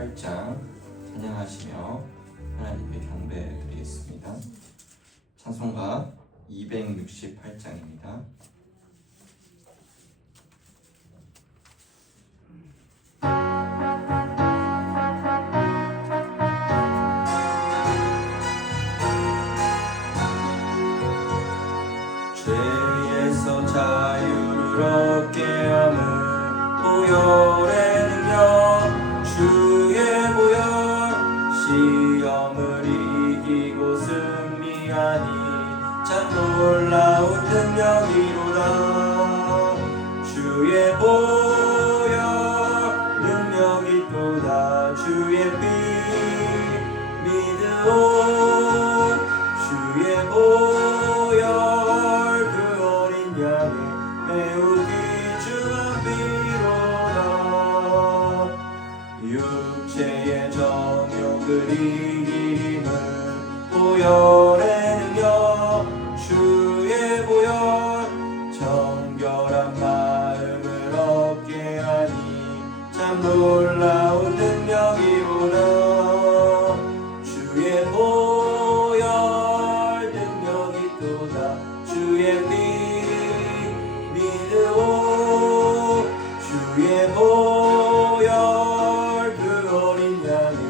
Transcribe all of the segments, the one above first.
68장 찬양하시며 하나님께 경배드리겠습니다. 찬송가 268장입니다. 죄에서 자유를 얻게 하는 보혈의 능력, 주의 보혈, 시험을 이기고 승리하니 참 놀라운 능력이로다. 주의 보혈 능력이 또다. 주의 피 믿으오. 주의 보혈 그 어린 양의 매우 귀중한 피로다. 육체의 정욕을 이기는 보혈의 능력, 주의 보혈, 정결한 마음을 얻게 하니 참 놀라운 능력이로다. 주의 보혈 능력이 또다. 주의 피 믿으오. 주의 보혈 그 어린 양의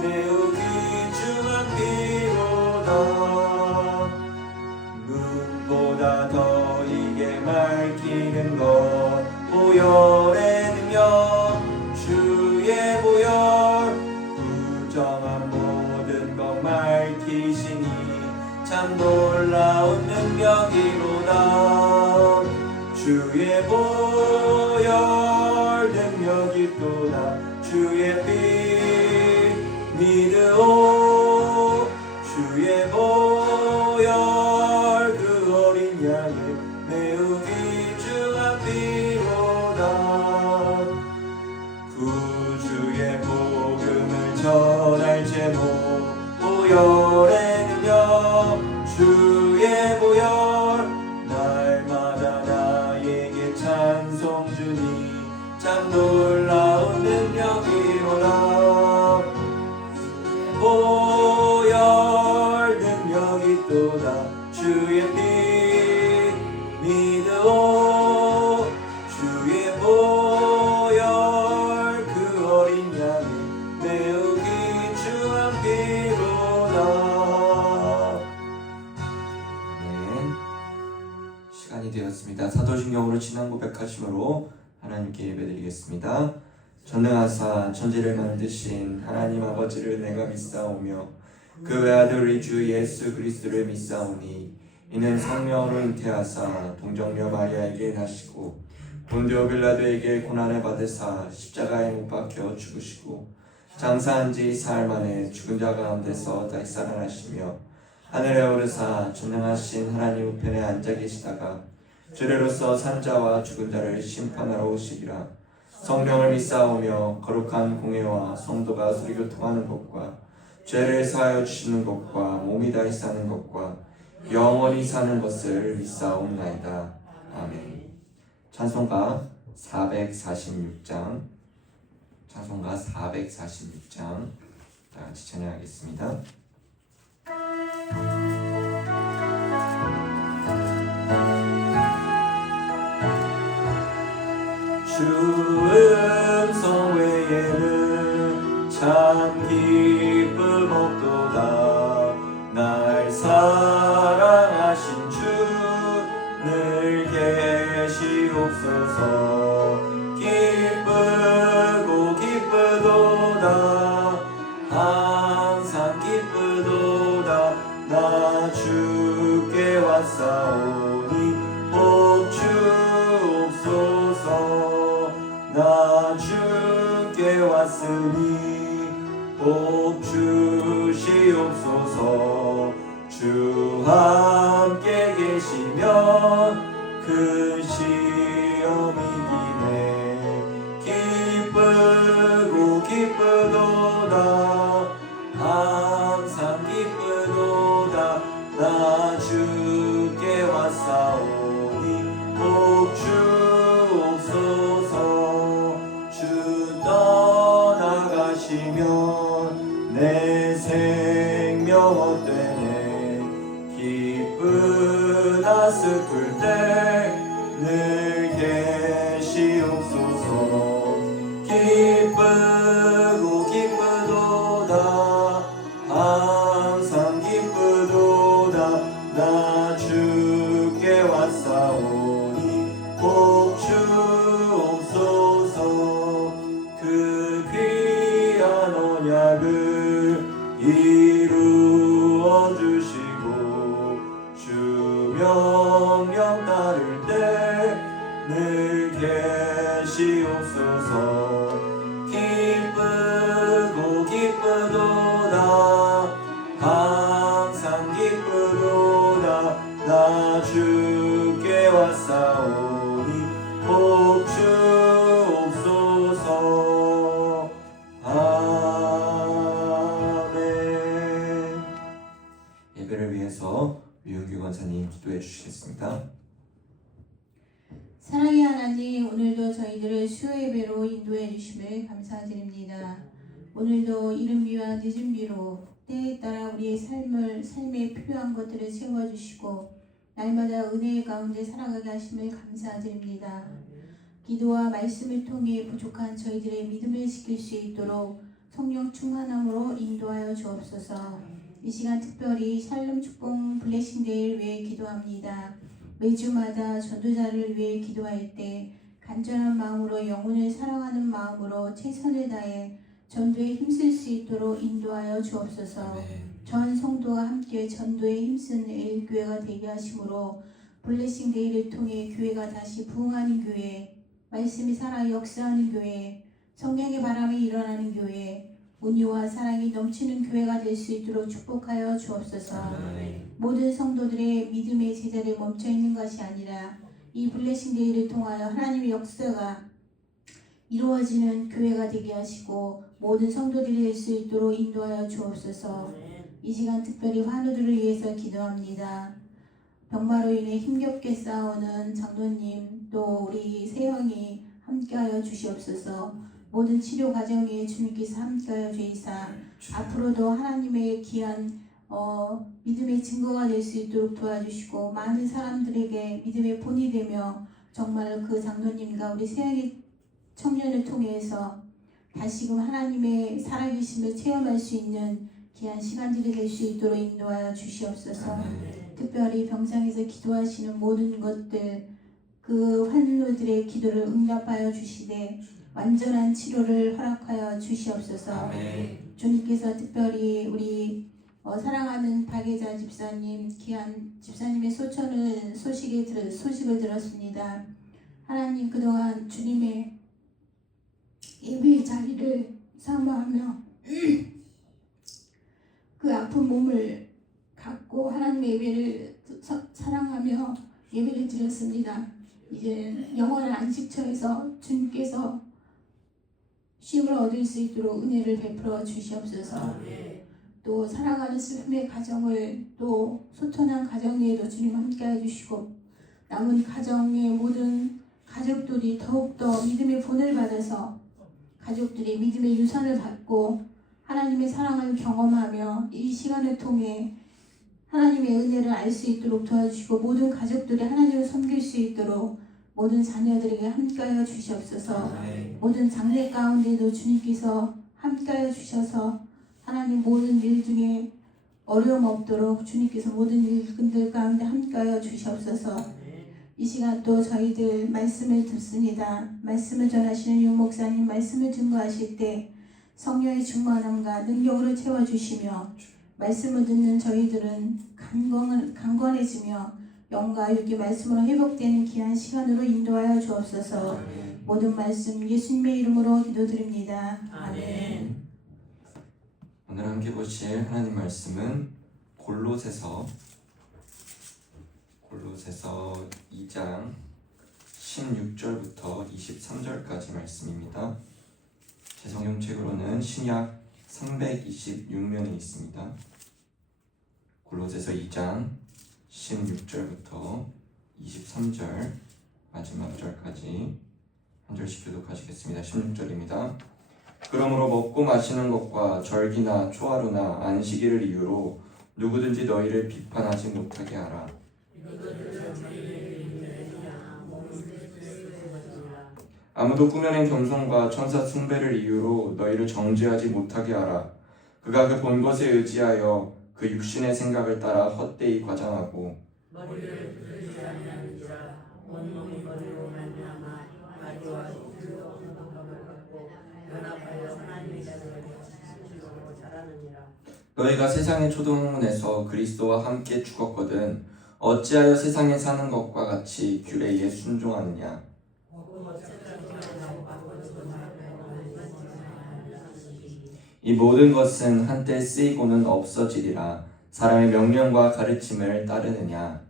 매우 귀중한 피로다. 눈보다 더 이게 맑히는 것 보혈의 능력, 주의 보혈, 부정한 모든 것 맑히시니 참 놀라운 능력이로다. 주의 보혈 능력이 또다. 주의 피 믿으오. 주의 보혈 그 어린 양의 매우 귀중한 피로다. 구주의 복음을 전할 제목 보혈의 능력, 주의 보혈, 날마다 나에게 찬송 주니 참 놀라운 능력이로다. 보혈 능력이 또다. 주의 피 믿으오. 주의 보혈 그 어린 양의 매우 귀중한 피로다. 시간이 되었습니다. 사도신경으로 지난 고백하심으로 하나님께 예배드리겠습니다. 전능하사 천지를 만드신 하나님 아버지를 내가 믿사오며 그 외아들 우리 주 예수 그리스도를 믿사오니 이는 성령으로 잉태하사 동정녀 마리아에게 나시고 본디오 빌라도에게 고난을 받으사 십자가에 못 박혀 죽으시고 장사한 지 사흘 만에 죽은 자 가운데서 다시 살아나시며 하늘에 오르사 전능하신 하나님 우편에 앉아 계시다가 주례로서 산 자와 죽은 자를 심판하러 오시리라. 성령을 믿사오며 거룩한 공회와 성도가 서로교통하는 것과 죄를 사하여 주시는 것과 몸이 다시 사는 것과 영원히 사는 것을 믿사옵나이다. 아멘. 찬송가 446장, 찬송가 446장 다 같이 찬양하겠습니다. 주 음성 외에는 참 기쁨 없도다. 날 사랑하신 주 늘 계시옵소서. 기쁘고 기쁘도다. 항상 기쁘도다. 나 주께 왔사오니 복 주옵소서. 나 주께 왔으니 복 주시옵소서. 주 함께 계시면 그 시험 이기네. 기쁘고 기쁘도다. 항상 기쁘도다. 나 주께 왔사오니 복 주옵소서. 주 떠나가시면 언약을 이루어 주시고 주 명령 따를 때 늘 계시옵소서. 기쁘고 기쁘도다 항상 기쁘도다 나 주께 왔사오니 복 주옵소서. 아멘. 예배를 위해서 유영규 권사님 기도해 주시겠습니다. 사랑의 하나님, 오늘도 저희들을 수요 예배로 인도해 주심을 감사드립니다. 오늘도 이른 비와 늦은 비로 때에 따라 우리의 삶에 필요한 것들을 채워주시고 날마다 은혜의 가운데 살아가게 하심을 감사드립니다. 기도와 말씀을 통해 부족한 저희들의 믿음을 지킬 수 있도록 성령 충만함으로 인도하여 주옵소서. 이 시간 특별히 샬롬 축복 블레싱 데이를 위해 기도합니다. 매주마다 전도자를 위해 기도할 때 간절한 마음으로 영혼을 사랑하는 마음으로 최선을 다해 전도에 힘쓸 수 있도록 인도하여 주옵소서. 전 성도와 함께 전도에 힘쓰는 일교회가 되게 하심으로 블레싱 데이를 통해 교회가 다시 부흥하는 교회, 말씀이 살아 역사하는 교회, 성령의 바람이 일어나는 교회, 온유와 사랑이 넘치는 교회가 될 수 있도록 축복하여 주옵소서. 모든 성도들의 믿음의 제자리에 멈춰있는 것이 아니라 이 블레싱 데이를 통하여 하나님의 역사가 이루어지는 교회가 되게 하시고 모든 성도들이 될 수 있도록 인도하여 주옵소서. 이 시간 특별히 환우들을 위해서 기도합니다. 병마로 인해 힘겹게 싸우는 장로님 또 우리 세형이 함께하여 주시옵소서. 모든 치료 과정에 주님께서 함께하여 주이사 앞으로도 하나님의 귀한 믿음의 증거가 될 수 있도록 도와주시고 많은 사람들에게 믿음의 본이 되며 정말 그 장로님과 우리 세영의 청년을 통해서 다시금 하나님의 살아계심을 체험할 수 있는 귀한 시간들이 될 수 있도록 인도하여 주시옵소서. 특별히 병상에서 기도하시는 모든 것들 그 환우들의 기도를 응답하여 주시되 완전한 치료를 허락하여 주시옵소서. 주님께서 특별히 우리 사랑하는 박예자 집사님, 귀한 집사님의 소식을 들었습니다. 하나님 그동안 주님의 예배의 자리를 사모하며 그 아픈 몸을 갖고 하나님의 예배를 사랑하며 예배를 드렸습니다. 이제 영원한 안식처에서 주님께서 쉼을 얻을 수 있도록 은혜를 베풀어 주시옵소서. 또 사랑하는 슬픔의 가정을 또 소천한 가정에도 주님 함께해 주시고 남은 가정의 모든 가족들이 더욱더 믿음의 본을 받아서 가족들이 믿음의 유산을 받고 하나님의 사랑을 경험하며 이 시간을 통해 하나님의 은혜를 알 수 있도록 도와주시고 모든 가족들이 하나님을 섬길 수 있도록 모든 자녀들에게 함께하여 주시옵소서. 모든 장래 가운데도 주님께서 함께하여 주셔서 하나님 모든 일 중에 어려움 없도록 주님께서 모든 일들 가운데 함께하여 주시옵소서. 이 시간 또 저희들 말씀을 듣습니다. 말씀을 전하시는 유 목사님 말씀을 증거하실 때 성령의 충만함과 능력으로 채워주시며 말씀을 듣는 저희들은 강건해지며 영과 육의 말씀으로 회복되는 귀한 시간으로 인도하여 주옵소서. 모든 말씀 예수님의 이름으로 기도드립니다. 아멘. 오늘 함께 보실 하나님 말씀은 골로새서 2장 16절부터 23절까지 말씀입니다. 제 성경책으로는 신약 326면에 있습니다. 골로새서 2장 16절부터 23절 마지막 절까지 한 절씩 교독하시겠습니다. 16절입니다. 그러므로 먹고 마시는 것과 절기나 초하루나 안식일을 이유로 누구든지 너희를 비판하지 못하게 하라. 아무도 꾸며낸 겸손과 천사 숭배를 이유로 너희를 정죄하지 못하게 하라. 그가 그 본 것에 의지하여 그 육신의 생각을 따라 헛되이 과장하고 머리를 부수지 아니하는 자 온몸이 머리로 말미암아 가지와 흙으로 헌법을 갖고 연합하여 하나님의 자녀를 잘하느니라. 너희가 세상의 초동문에서 그리스도와 함께 죽었거든 어찌하여 세상에 사는 것과 같이 규례에 순종하느냐. 이 모든 것은 한때 쓰이고는 없어지리라. 사람의 명령과 가르침을 따르느냐.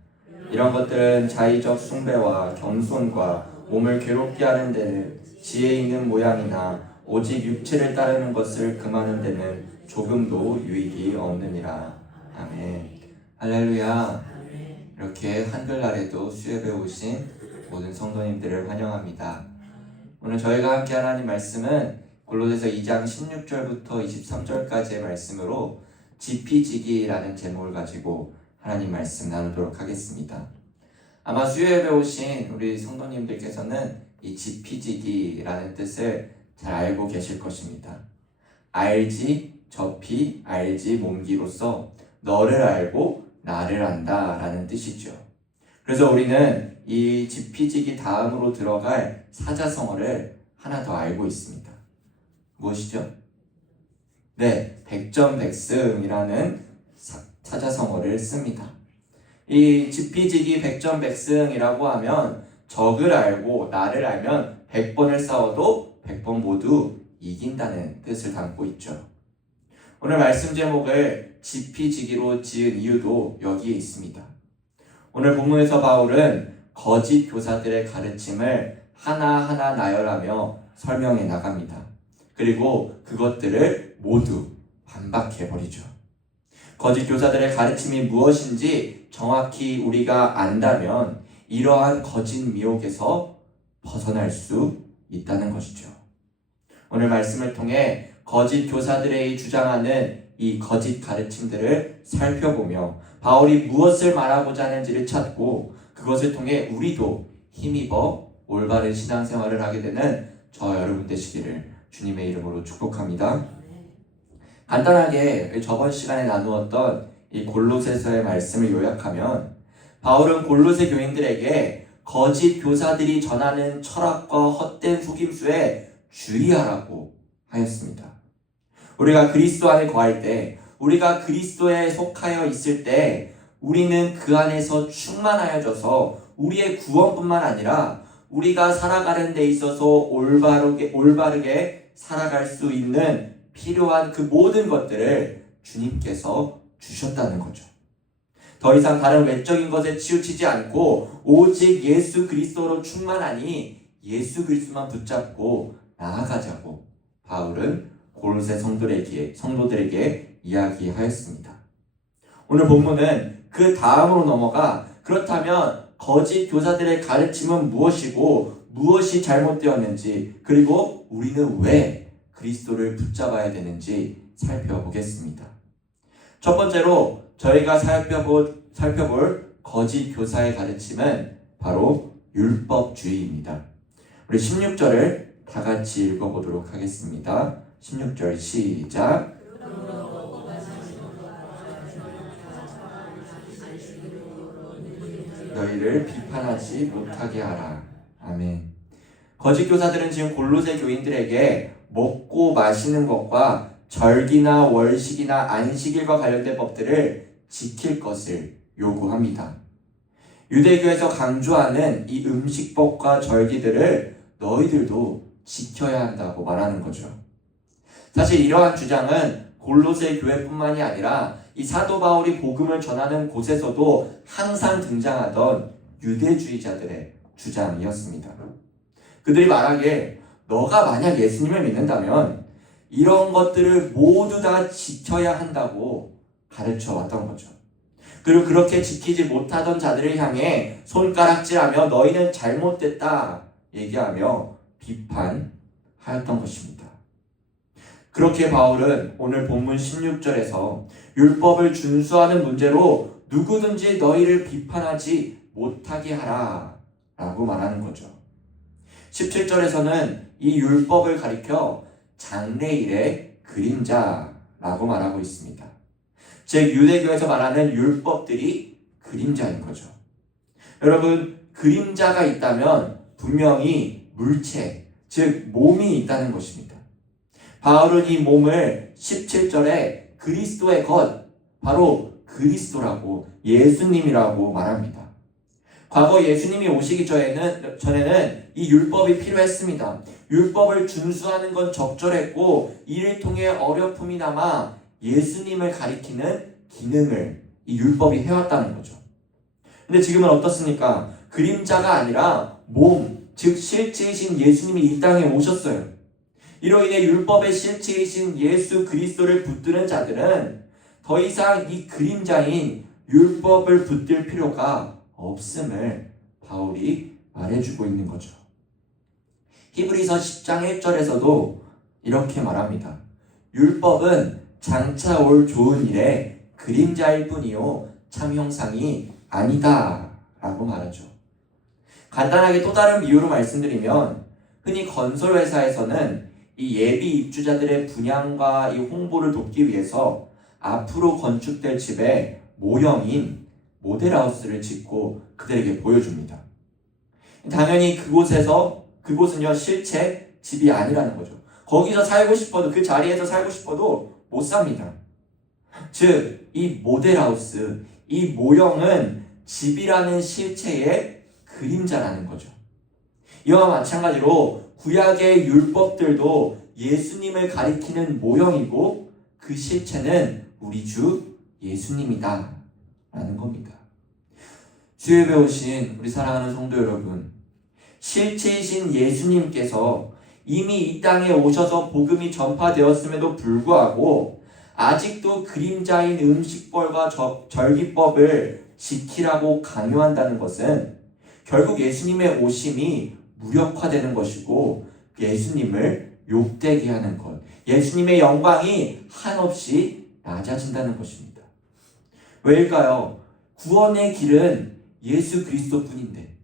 이런 것들은 자의적 숭배와 겸손과 몸을 괴롭게 하는 데는 지혜 있는 모양이나 오직 육체를 따르는 것을 금하는 데는 조금도 유익이 없느니라. 아멘. 할렐루야. 이렇게 한글날에도 수협에 오신 모든 성도님들을 환영합니다. 오늘 저희가 함께 하나님 말씀은 골로새서 2장 16절부터 23절까지의 말씀으로 지피지기라는 제목을 가지고 하나님 말씀 나누도록 하겠습니다. 아마 수요예배 오신 우리 성도님들께서는 이 지피지기라는 뜻을 잘 알고 계실 것입니다. 알지, 접히, 알지, 몸기로서 너를 알고 나를 안다 라는 뜻이죠. 그래서 우리는 이 지피지기 다음으로 들어갈 사자성어를 하나 더 알고 있습니다. 무엇이죠? 네, 백전백승이라는 사자성어를 씁니다. 이 지피지기 백전백승이라고 하면 적을 알고 나를 알면 100번을 싸워도 100번 모두 이긴다는 뜻을 담고 있죠. 오늘 말씀 제목을 지피지기로 지은 이유도 여기에 있습니다. 오늘 본문에서 바울은 거짓 교사들의 가르침을 하나하나 나열하며 설명해 나갑니다. 그리고 그것들을 모두 반박해버리죠. 거짓 교사들의 가르침이 무엇인지 정확히 우리가 안다면 이러한 거짓 미혹에서 벗어날 수 있다는 것이죠. 오늘 말씀을 통해 거짓 교사들의 주장하는 이 거짓 가르침들을 살펴보며 바울이 무엇을 말하고자 하는지를 찾고 그것을 통해 우리도 힘입어 올바른 신앙생활을 하게 되는 저 여러분 되시기를 주님의 이름으로 축복합니다. 간단하게 저번 시간에 나누었던 이 골로새서의 말씀을 요약하면 바울은 골로새 교인들에게 거짓 교사들이 전하는 철학과 헛된 속임수에 주의하라고 하였습니다. 우리가 그리스도 안에 거할 때, 우리가 그리스도에 속하여 있을 때 우리는 그 안에서 충만하여져서 우리의 구원뿐만 아니라 우리가 살아가는 데 있어서 올바르게 살아갈 수 있는 필요한 그 모든 것들을 주님께서 주셨다는 거죠. 더 이상 다른 외적인 것에 치우치지 않고 오직 예수 그리스도로 충만하니 예수 그리스도만 붙잡고 나아가자고 바울은 골로새 성도들에게 이야기하였습니다. 오늘 본문은 그 다음으로 넘어가 그렇다면 거짓 교사들의 가르침은 무엇이고 무엇이 잘못되었는지 그리고 우리는 왜 그리스도를 붙잡아야 되는지 살펴보겠습니다. 첫 번째로 저희가 살펴볼 거짓 교사의 가르침은 바로 율법주의입니다. 우리 16절을 다 같이 읽어보도록 하겠습니다. 16절 시작. 너희를 비판하지 못하게 하라. 아멘. 거짓 교사들은 지금 골로새 교인들에게 먹고 마시는 것과 절기나 월식이나 안식일과 관련된 법들을 지킬 것을 요구합니다. 유대교에서 강조하는 이 음식법과 절기들을 너희들도 지켜야 한다고 말하는 거죠. 사실 이러한 주장은 골로새 교회뿐만이 아니라 이 사도 바울이 복음을 전하는 곳에서도 항상 등장하던 유대주의자들의 주장이었습니다. 그들이 말하기에 너가 만약 예수님을 믿는다면 이런 것들을 모두 다 지켜야 한다고 가르쳐 왔던 거죠. 그리고 그렇게 지키지 못하던 자들을 향해 손가락질하며 너희는 잘못됐다 얘기하며 비판하였던 것입니다. 그렇게 바울은 오늘 본문 16절에서 율법을 준수하는 문제로 누구든지 너희를 비판하지 못하게 하라 라고 말하는 거죠. 17절에서는 이 율법을 가리켜 장래일의 그림자라고 말하고 있습니다. 즉 유대교에서 말하는 율법들이 그림자인 거죠. 여러분, 그림자가 있다면 분명히 물체, 즉 몸이 있다는 것입니다. 바울은 이 몸을 17절에 그리스도의 것, 바로 그리스도라고, 예수님이라고 말합니다. 과거 예수님이 오시기 전에는 이 율법이 필요했습니다. 율법을 준수하는 건 적절했고 이를 통해 어려움이 남아 예수님을 가리키는 기능을 이 율법이 해왔다는 거죠. 근데 지금은 어떻습니까? 그림자가 아니라 몸, 즉 실체이신 예수님이 이 땅에 오셨어요. 이로 인해 율법의 실체이신 예수 그리스도를 붙드는 자들은 더 이상 이 그림자인 율법을 붙들 필요가 없음을 바울이 말해주고 있는 거죠. 히브리서 10장 1절에서도 이렇게 말합니다. 율법은 장차 올 좋은 일의 그림자일 뿐이요 참 형상이 아니다 라고 말하죠. 간단하게 또 다른 비유로 말씀드리면 흔히 건설회사에서는 이 예비 입주자들의 분양과 이 홍보를 돕기 위해서 앞으로 건축될 집의 모형인 모델하우스를 짓고 그들에게 보여줍니다. 당연히 그곳은요 실제 집이 아니라는 거죠. 거기서 살고 싶어도, 그 자리에서 살고 싶어도 못 삽니다. 즉 이 모델하우스, 이 모형은 집이라는 실체의 그림자라는 거죠. 이와 마찬가지로 구약의 율법들도 예수님을 가리키는 모형이고 그 실체는 우리 주 예수님이다 라는 겁니다. 주에 배우신 우리 사랑하는 성도 여러분, 실체이신 예수님께서 이미 이 땅에 오셔서 복음이 전파되었음에도 불구하고 아직도 그림자인 음식벌과 절기법을 지키라고 강요한다는 것은 결국 예수님의 오심이 무력화되는 것이고 예수님을 욕되게 하는 것, 예수님의 영광이 한없이 낮아진다는 것입니다. 왜일까요? 구원의 길은 예수 그리스도뿐인데,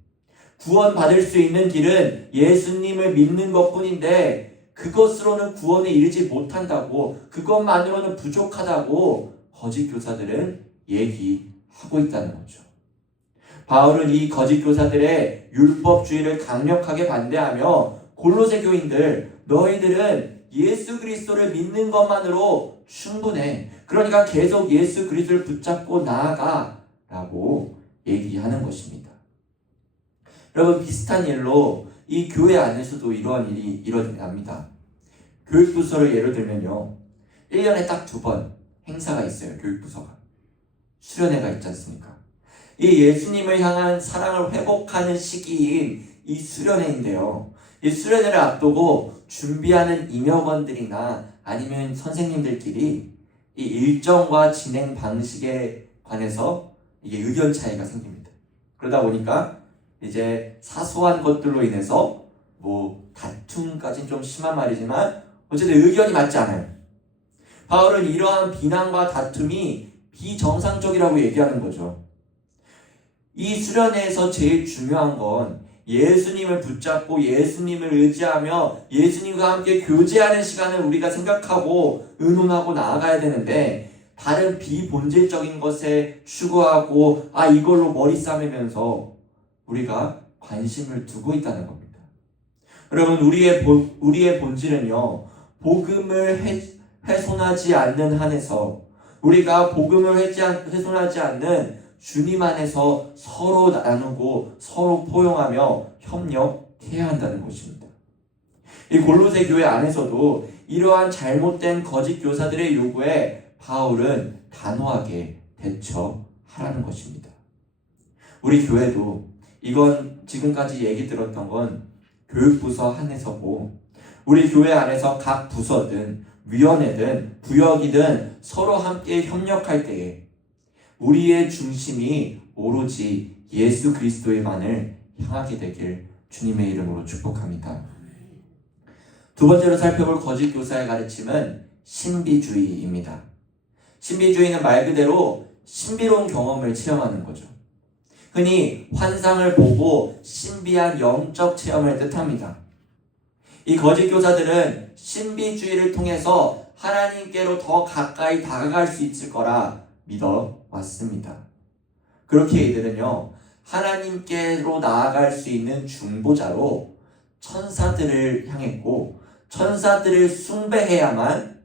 구원받을 수 있는 길은 예수님을 믿는 것뿐인데 그것으로는 구원에 이르지 못한다고, 그것만으로는 부족하다고 거짓 교사들은 얘기하고 있다는 거죠. 바울은 이 거짓 교사들의 율법주의를 강력하게 반대하며 골로새 교인들, 너희들은 예수 그리스도를 믿는 것만으로 충분해. 그러니까 계속 예수 그리스도를 붙잡고 나아가 라고 얘기하는 것입니다. 여러분, 비슷한 일로 이 교회 안에서도 이러한 일이 일어납니다. 교육부서를 예를 들면요, 1년에 딱 2번 행사가 있어요. 교육부서가 수련회가 있지 않습니까? 이 예수님을 향한 사랑을 회복하는 시기인 이 수련회인데요, 이 수련회를 앞두고 준비하는 임역원들이나 아니면 선생님들끼리 이 일정과 진행 방식에 관해서 이게 의견 차이가 생깁니다. 그러다 보니까 이제 사소한 것들로 인해서 뭐 다툼까지는 좀 심한 말이지만 어쨌든 의견이 맞지 않아요. 바울은 이러한 비난과 다툼이 비정상적이라고 얘기하는 거죠. 이 수련회에서 제일 중요한 건 예수님을 붙잡고 예수님을 의지하며 예수님과 함께 교제하는 시간을 우리가 생각하고 의논하고 나아가야 되는데, 다른 비본질적인 것에 추구하고 이걸로 머리 싸매면서 우리가 관심을 두고 있다는 겁니다. 여러분, 우리의 본질은요, 복음을 훼손하지 않는 한에서, 우리가 복음을 훼손하지 않는 주님 안에서 서로 나누고 서로 포용하며 협력해야 한다는 것입니다. 이 골로새 교회 안에서도 이러한 잘못된 거짓 교사들의 요구에 바울은 단호하게 대처하라는 것입니다. 우리 교회도 이건 지금까지 얘기 들었던 건 교육부서 한해서고, 우리 교회 안에서 각 부서든 위원회든 부역이든 서로 함께 협력할 때에 우리의 중심이 오로지 예수 그리스도의만을 향하게 되길 주님의 이름으로 축복합니다. 두 번째로 살펴볼 거짓 교사의 가르침은 신비주의입니다. 신비주의는 말 그대로 신비로운 경험을 체험하는 거죠. 흔히 환상을 보고 신비한 영적 체험을 뜻합니다. 이 거짓 교사들은 신비주의를 통해서 하나님께로 더 가까이 다가갈 수 있을 거라 믿어왔습니다. 그렇게 이들은요, 하나님께로 나아갈 수 있는 중보자로 천사들을 향했고, 천사들을 숭배해야만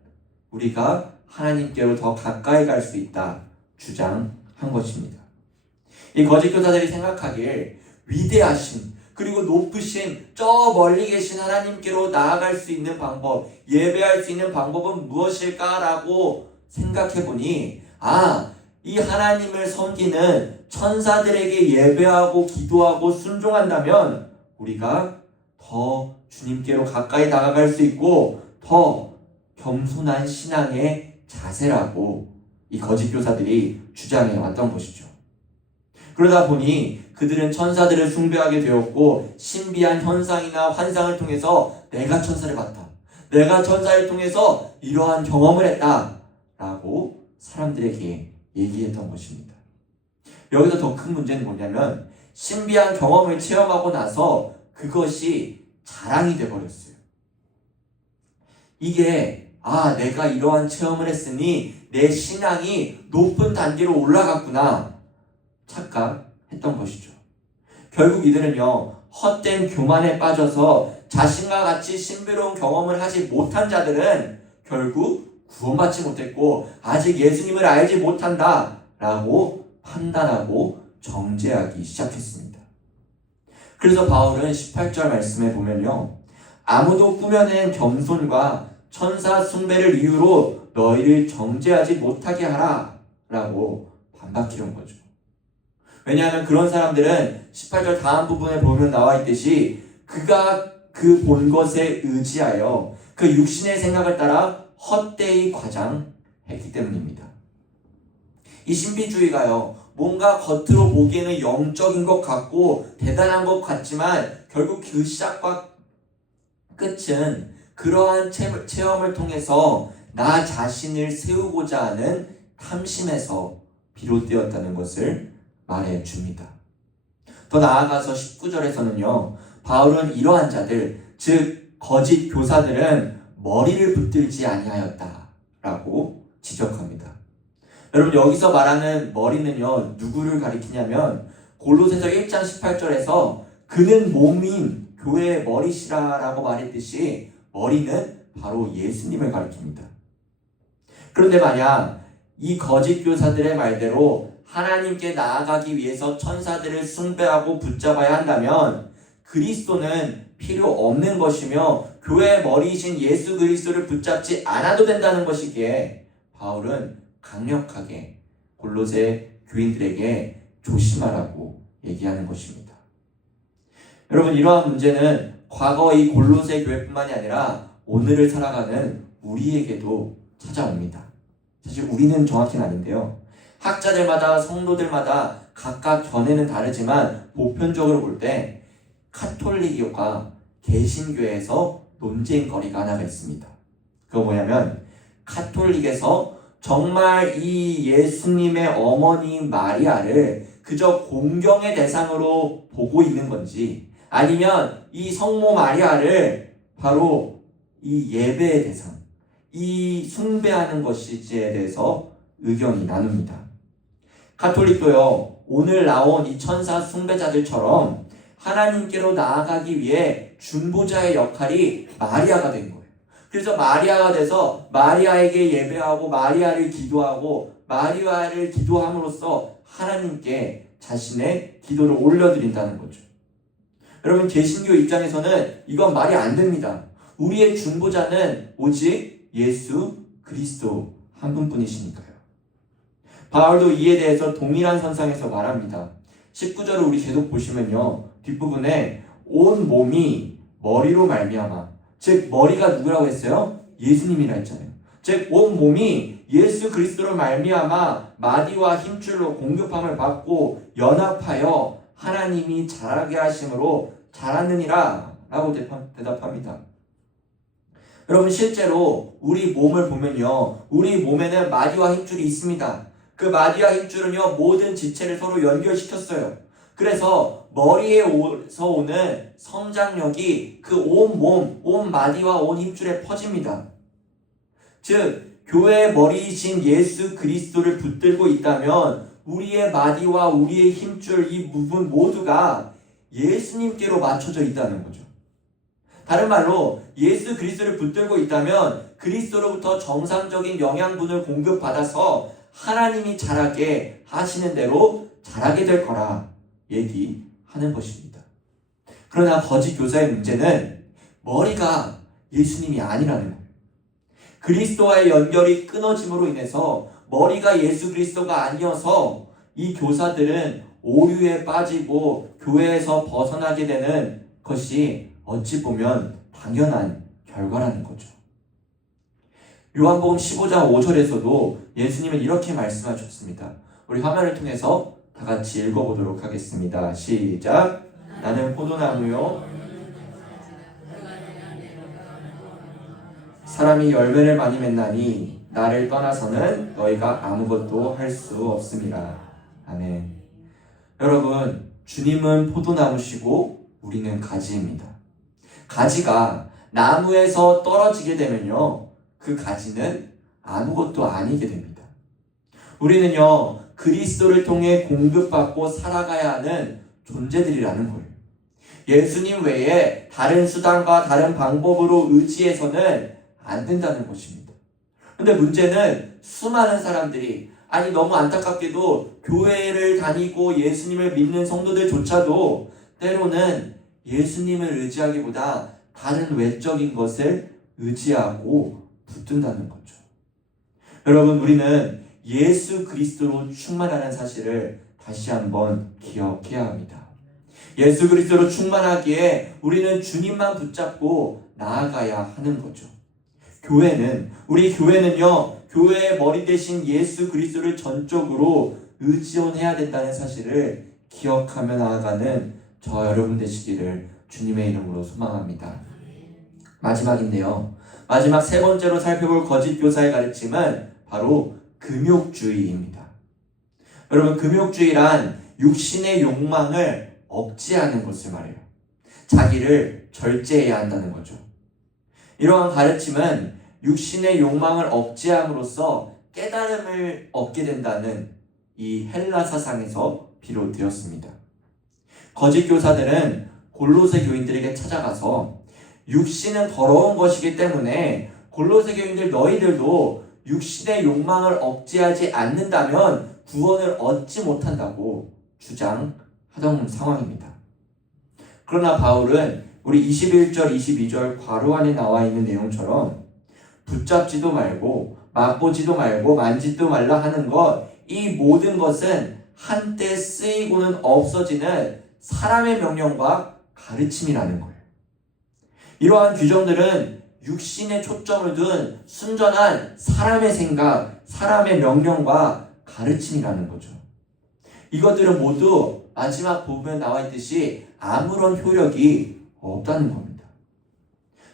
우리가 하나님께로 더 가까이 갈 수 있다 주장한 것입니다. 이 거짓 교사들이 생각하길 위대하신 그리고 높으신 저 멀리 계신 하나님께로 나아갈 수 있는 방법, 예배할 수 있는 방법은 무엇일까라고 생각해보니 이 하나님을 섬기는 천사들에게 예배하고 기도하고 순종한다면 우리가 더 주님께로 가까이 다가갈 수 있고 더 겸손한 신앙의 자세라고 이 거짓 교사들이 주장해 왔던 것이죠. 그러다 보니 그들은 천사들을 숭배하게 되었고 신비한 현상이나 환상을 통해서 내가 천사를 봤다, 내가 천사를 통해서 이러한 경험을 했다 라고 사람들에게 얘기했던 것입니다. 여기서 더 큰 문제는 뭐냐면 신비한 경험을 체험하고 나서 그것이 자랑이 돼버렸어요. 이게 내가 이러한 체험을 했으니 내 신앙이 높은 단계로 올라갔구나 착각했던 것이죠. 결국 이들은요 헛된 교만에 빠져서 자신과 같이 신비로운 경험을 하지 못한 자들은 결국 구원받지 못했고 아직 예수님을 알지 못한다 라고 판단하고 정죄하기 시작했습니다. 그래서 바울은 18절 말씀에 보면요 아무도 꾸며낸 겸손과 천사 숭배를 이유로 너희를 정죄하지 못하게 하라 라고 반박해온 거죠. 왜냐하면 그런 사람들은 18절 다음 부분에 보면 나와 있듯이 그가 그 본 것에 의지하여 그 육신의 생각을 따라 헛되이 과장했기 때문입니다. 이 신비주의가요 뭔가 겉으로 보기에는 영적인 것 같고 대단한 것 같지만 결국 그 시작과 끝은 그러한 체험을 통해서 나 자신을 세우고자 하는 탐심에서 비롯되었다는 것을 말해줍니다. 더 나아가서 19절에서는요 바울은 이러한 자들 즉 거짓 교사들은 머리를 붙들지 아니하였다 라고 지적합니다. 여러분 여기서 말하는 머리는요 누구를 가리키냐면 골로새서 1장 18절에서 그는 몸인 교회의 머리시라 라고 말했듯이 머리는 바로 예수님을 가리킵니다. 그런데 만약 이 거짓 교사들의 말대로 하나님께 나아가기 위해서 천사들을 숭배하고 붙잡아야 한다면 그리스도는 필요 없는 것이며 교회의 머리이신 예수 그리스도를 붙잡지 않아도 된다는 것이기에 바울은 강력하게 골로새 교인들에게 조심하라고 얘기하는 것입니다. 여러분 이러한 문제는 과거 이 골로새 교회뿐만이 아니라 오늘을 살아가는 우리에게도 찾아옵니다. 사실 우리는 정확히는 아닌데요. 학자들마다 성도들마다 각각 견해는 다르지만 보편적으로 볼 때 카톨릭과 개신교에서 논쟁거리가 하나가 있습니다. 그거 뭐냐면 카톨릭에서 정말 이 예수님의 어머니 마리아를 그저 공경의 대상으로 보고 있는 건지 아니면 이 성모 마리아를 바로 이 예배의 대상, 이 숭배하는 것인지에 대해서 의견이 나눕니다. 카톨릭도요 오늘 나온 이 천사 숭배자들처럼 하나님께로 나아가기 위해 중보자의 역할이 마리아가 된 거예요. 그래서 마리아가 돼서 마리아에게 예배하고 마리아를 기도하고 마리아를 기도함으로써 하나님께 자신의 기도를 올려드린다는 거죠. 여러분 개신교 입장에서는 이건 말이 안 됩니다. 우리의 중보자는 오직 예수 그리스도 한 분뿐이시니까요. 바울도 이에 대해서 동일한 선상에서 말합니다. 19절을 우리 계속 보시면요 뒷부분에 온 몸이 머리로 말미암아, 즉 머리가 누구라고 했어요? 예수님이라 했잖아요. 즉 온 몸이 예수 그리스도로 말미암아 마디와 힘줄로 공급함을 받고 연합하여 하나님이 자라게 하심으로 자랐느니라 라고 대답합니다. 여러분 실제로 우리 몸을 보면요 우리 몸에는 마디와 힘줄이 있습니다. 그 마디와 힘줄은요 모든 지체를 서로 연결시켰어요. 그래서 머리에서 오는 성장력이 그 온 몸, 온 마디와 온 힘줄에 퍼집니다. 즉 교회의 머리이신 예수 그리스도를 붙들고 있다면 우리의 마디와 우리의 힘줄 이 부분 모두가 예수님께로 맞춰져 있다는 거죠. 다른 말로 예수 그리스도를 붙들고 있다면 그리스도로부터 정상적인 영양분을 공급받아서 하나님이 자라게 하시는 대로 자라게 될 거라 얘기하는 것입니다. 그러나 거짓 교사의 문제는 머리가 예수님이 아니라는 거예요. 그리스도와의 연결이 끊어짐으로 인해서 머리가 예수 그리스도가 아니어서 이 교사들은 오류에 빠지고 교회에서 벗어나게 되는 것이 어찌 보면 당연한 결과라는 거죠. 요한복음 15장 5절에서도 예수님은 이렇게 말씀하셨습니다. 우리 화면을 통해서 다 같이 읽어보도록 하겠습니다. 시작. 나는 포도나무요 사람이 열매를 많이 맺나니 나를 떠나서는 너희가 아무것도 할 수 없습니다. 아멘. 여러분, 주님은 포도나무시고 우리는 가지입니다. 가지가 나무에서 떨어지게 되면요, 그 가지는 아무것도 아니게 됩니다. 우리는요, 그리스도를 통해 공급받고 살아가야 하는 존재들이라는 거예요. 예수님 외에 다른 수단과 다른 방법으로 의지해서는 안 된다는 것입니다. 근데 문제는 수많은 사람들이, 아니 너무 안타깝게도 교회를 다니고 예수님을 믿는 성도들조차도 때로는 예수님을 의지하기보다 다른 외적인 것을 의지하고 붙든다는 거죠. 여러분, 우리는 예수 그리스도로 충만하는 사실을 다시 한번 기억해야 합니다. 예수 그리스도로 충만하기에 우리는 주님만 붙잡고 나아가야 하는 거죠. 우리 교회는요, 교회의 머리 대신 예수 그리스도를 전적으로 의지해야 된다는 사실을 기억하며 나아가는 저 여러분 되시기를 주님의 이름으로 소망합니다. 마지막인데요, 마지막 세 번째로 살펴볼 거짓 교사의 가르침은 바로 금욕주의입니다. 여러분, 금욕주의란 육신의 욕망을 억제하는 것을 말해요. 자기를 절제해야 한다는 거죠. 이러한 가르침은 육신의 욕망을 억제함으로써 깨달음을 얻게 된다는 이 헬라 사상에서 비롯되었습니다. 거짓 교사들은 골로새 교인들에게 찾아가서 육신은 더러운 것이기 때문에 골로새 교인들 너희들도 육신의 욕망을 억제하지 않는다면 구원을 얻지 못한다고 주장하던 상황입니다. 그러나 바울은 우리 21절, 22절 괄호 안에 나와 있는 내용처럼 붙잡지도 말고 맛보지도 말고 만지도 말라 하는 것, 이 모든 것은 한때 쓰이고는 없어지는 사람의 명령과 가르침이라는 거예요. 이러한 규정들은 육신에 초점을 둔 순전한 사람의 생각, 사람의 명령과 가르침이라는 거죠. 이것들은 모두 마지막 부분에 나와 있듯이 아무런 효력이 없다는 겁니다.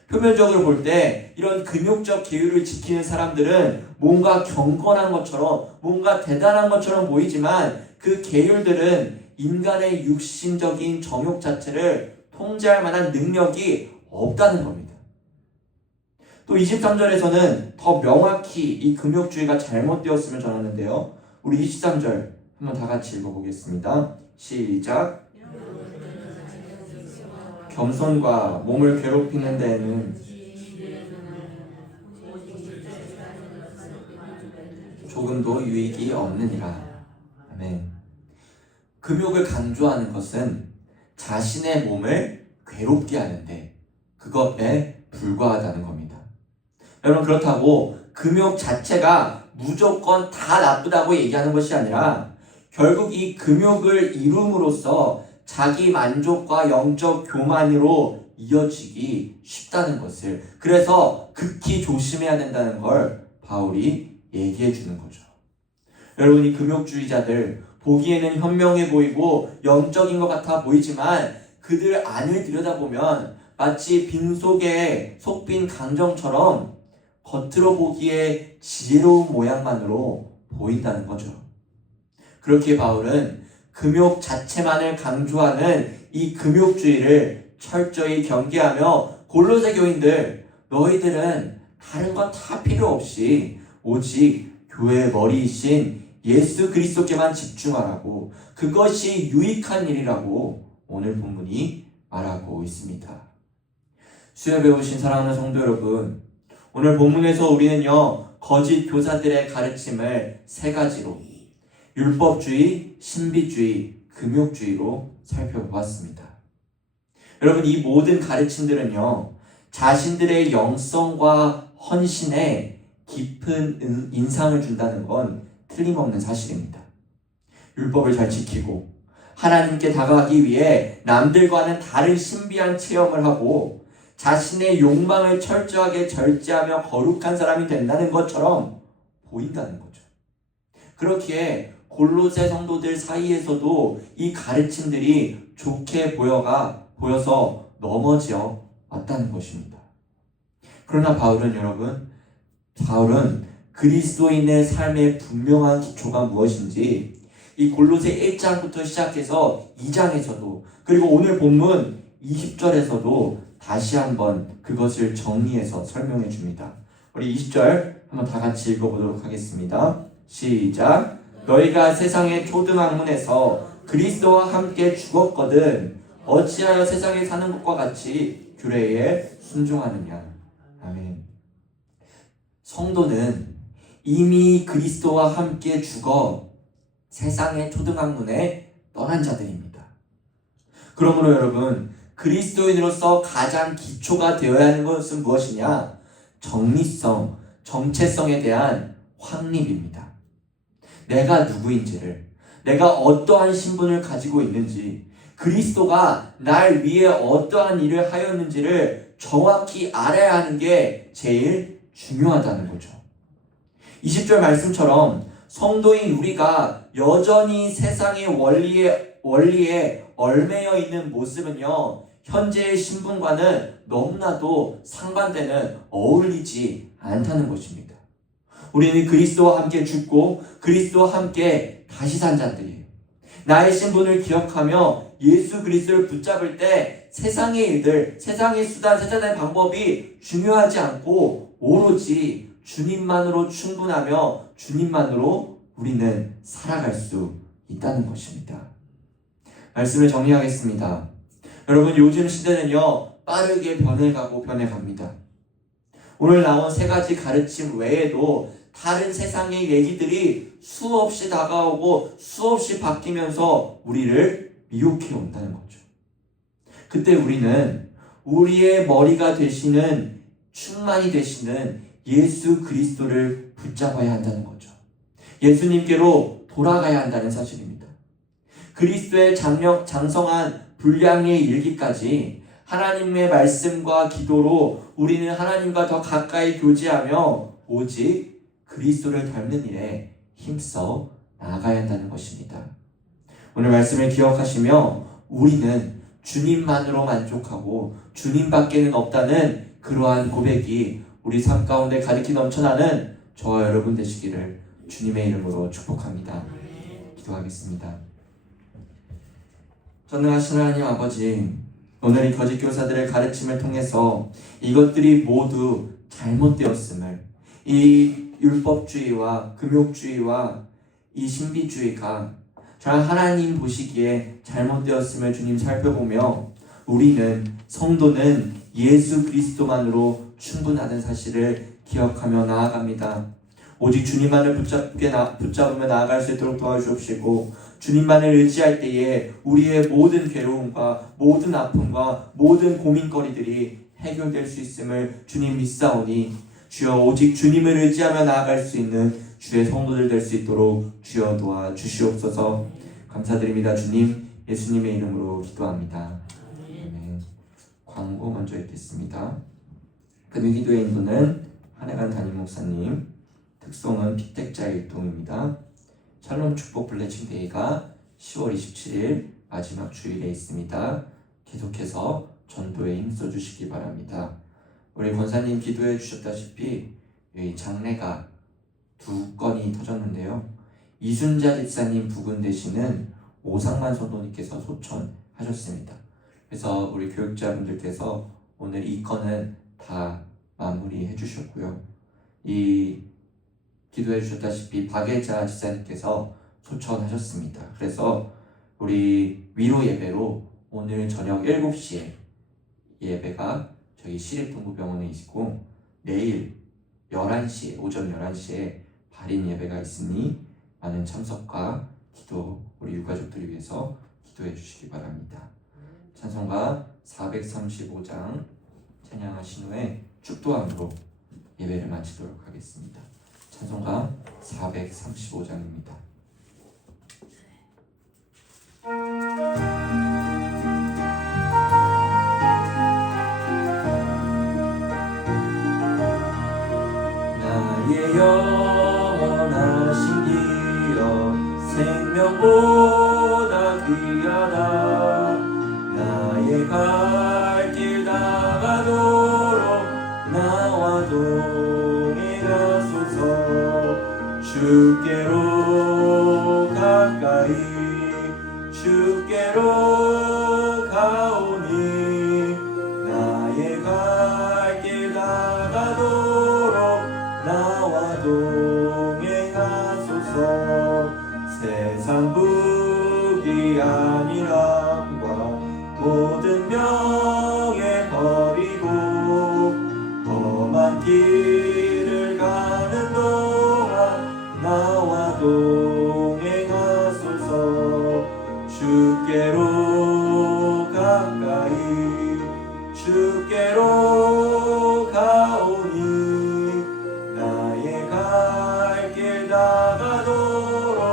표면적으로 볼 때 이런 금욕적 계율을 지키는 사람들은 뭔가 경건한 것처럼, 뭔가 대단한 것처럼 보이지만 그 계율들은 인간의 육신적인 정욕 자체를 통제할 만한 능력이 없다는 겁니다. 또 23절에서는 더 명확히 이 금욕주의가 잘못되었음을 전하는데요, 우리 23절 한번 다 같이 읽어보겠습니다. 시작. 겸손과 몸을 괴롭히는 데에는 조금도 유익이 없느니라. 아멘. 금욕을 강조하는 것은 자신의 몸을 괴롭게 하는데 그것에 불과하다는 겁니다. 여러분, 그렇다고 금욕 자체가 무조건 다 나쁘다고 얘기하는 것이 아니라 결국 이 금욕을 이룸으로써 자기 만족과 영적 교만으로 이어지기 쉽다는 것을, 그래서 극히 조심해야 된다는 걸 바울이 얘기해 주는 거죠. 여러분, 이 금욕주의자들 보기에는 현명해 보이고 영적인 것 같아 보이지만 그들 안을 들여다보면 마치 빈속에 속빈 강정처럼 겉으로 보기에 지혜로운 모양만으로 보인다는 거죠. 그렇게 바울은 금욕 자체만을 강조하는 이 금욕주의를 철저히 경계하며 골로새 교인들, 너희들은 다른 것 다 필요 없이 오직 교회의 머리이신 예수 그리스도께만 집중하라고, 그것이 유익한 일이라고 오늘 본문이 말하고 있습니다. 수협에 오신 사랑하는 성도 여러분, 오늘 본문에서 우리는요, 거짓 교사들의 가르침을 세 가지로 율법주의, 신비주의, 금욕주의로 살펴보았습니다. 여러분, 이 모든 가르침들은요, 자신들의 영성과 헌신에 깊은 인상을 준다는 건 틀림없는 사실입니다. 율법을 잘 지키고 하나님께 다가가기 위해 남들과는 다른 신비한 체험을 하고 자신의 욕망을 철저하게 절제하며 거룩한 사람이 된다는 것처럼 보인다는 거죠. 그렇기에 골로새 성도들 사이에서도 이 가르침들이 좋게 보여서 넘어져 왔다는 것입니다. 그러나 바울은 그리스도인의 삶의 분명한 기초가 무엇인지 이 골로새 1장부터 시작해서 2장에서도 그리고 오늘 본문 20절에서도 다시 한번 그것을 정리해서 설명해 줍니다. 우리 20절 한번 다 같이 읽어보도록 하겠습니다. 시작. 너희가 세상의 초등학문에서 그리스도와 함께 죽었거든 어찌하여 세상에 사는 것과 같이 규례에 순종하느냐. 아멘. 성도는 이미 그리스도와 함께 죽어 세상의 초등학문에 떠난 자들입니다. 그러므로 여러분, 그리스도인으로서 가장 기초가 되어야 하는 것은 무엇이냐? 정리성, 정체성에 대한 확립입니다. 내가 누구인지를, 내가 어떠한 신분을 가지고 있는지, 그리스도가 날 위해 어떠한 일을 하였는지를 정확히 알아야 하는 게 제일 중요하다는 거죠. 20절 말씀처럼 성도인 우리가 여전히 세상의 원리에 얽매여 있는 모습은요, 현재의 신분과는 너무나도 상반되는 어울리지 않다는 것입니다. 우리는 그리스도와 함께 죽고 그리스도와 함께 다시 산 자들이에요. 나의 신분을 기억하며 예수 그리스도를 붙잡을 때 세상의 일들, 세상의 수단, 세상의 방법이 중요하지 않고 오로지 주님만으로 충분하며 주님만으로 우리는 살아갈 수 있다는 것입니다. 말씀을 정리하겠습니다. 여러분, 요즘 시대는요, 빠르게 변해갑니다. 오늘 나온 세 가지 가르침 외에도 다른 세상의 얘기들이 수없이 다가오고 수없이 바뀌면서 우리를 미혹해 온다는 거죠. 그때 우리는 우리의 머리가 되시는, 충만이 되시는 예수 그리스도를 붙잡아야 한다는 거죠. 예수님께로 돌아가야 한다는 사실입니다. 그리스도의 장성한 분량의 일기까지 하나님의 말씀과 기도로 우리는 하나님과 더 가까이 교제하며 오직 그리스도를 닮는 일에 힘써 나아가야 한다는 것입니다. 오늘 말씀을 기억하시며 우리는 주님만으로 만족하고 주님밖에는 없다는 그러한 고백이 우리 삶 가운데 가득히 넘쳐나는 저와 여러분 되시기를 주님의 이름으로 축복합니다. 기도하겠습니다. 전능하신 하나님 아버지, 오늘 이 거짓 교사들의 가르침을 통해서 이것들이 모두 잘못되었음을, 이 율법주의와 금욕주의와 이 신비주의가 정말 하나님 보시기에 잘못되었음을 주님 살펴보며 우리는, 성도는 예수 그리스도만으로 충분하다는 사실을 기억하며 나아갑니다. 오직 주님만을 붙잡으며 나아갈 수 있도록 도와주옵시고, 주님만을 의지할 때에 우리의 모든 괴로움과 모든 아픔과 모든 고민거리들이 해결될 수 있음을 주님 믿사오니, 주여 오직 주님을 의지하며 나아갈 수 있는 주의 성도들 될 수 있도록 주여 도와주시옵소서. 감사드립니다. 주님, 예수님의 이름으로 기도합니다. 아멘. 광고 먼저 읽겠습니다. 금요기도의 인도는 한혜관 담임 목사님, 특송은 피택자 일동입니다. 샬롬 축복 블레칭 데이가 10월 27일 마지막 주일에 있습니다. 계속해서 전도에 힘써 주시기 바랍니다. 우리 권사님 기도해 주셨다시피 장례가 2건이 터졌는데요. 이순자 집사님 부근 되시는 오상만 성도님께서 소천하셨습니다. 그래서 우리 교육자분들께서 오늘 이 건은 다 마무리해 주셨고요. 이 기도해 주셨다시피 박예자 집사님께서 소천하셨습니다. 그래서 우리 위로 예배로 오늘 저녁 7시에 예배가 저희 시립동부병원에 있고 내일 11시에 오전 11시에 발인 예배가 있으니 많은 참석과 기도 우리 유가족들을 위해서 기도해 주시기 바랍니다. 찬송가 435장 찬양하신 후에 축도함으로 예배를 마치도록 하겠습니다. 찬송가 435장입니다. 나의 영원하신 기여 생명보다 귀하다. 나의 갈 길 다가도록 나와 동행하소서. 주께로 가까이 주께로 가오니 나의 갈 길 다가도록 나와 동행하소서. 세상 부귀 아니람과 모든 명예 버리고 험한 길을 가는 동안 나와 동행하소서. 주께로 가까이 주께로 가오니 나의 갈 길 다가도록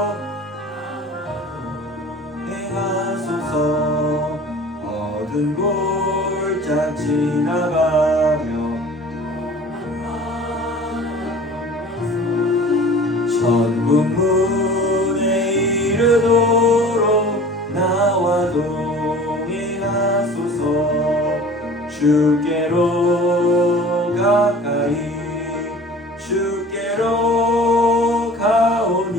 행하소서. 어두운 골짜 지나가며 천국 문에 이르도록 나와 동행하소서. 주께로 가까이 주께로 가오니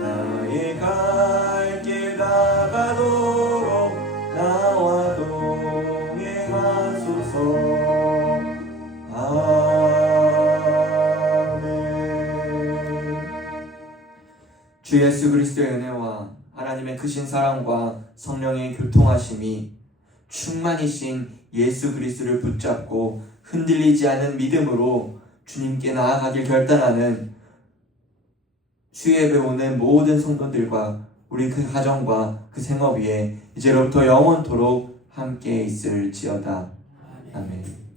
나의 갈 길 다가도록 나와 동행하소서. 아멘. 주 예수 그리스도의 은혜와 하나님의 크신 사랑과 성령의 교통하심이 충만이신 예수 그리스도를 붙잡고 흔들리지 않는 믿음으로 주님께 나아가길 결단하는 수예배 오는 모든 성도들과 우리 그 가정과 그 생업 위에 이제로부터 영원토록 함께 있을지어다. 아멘.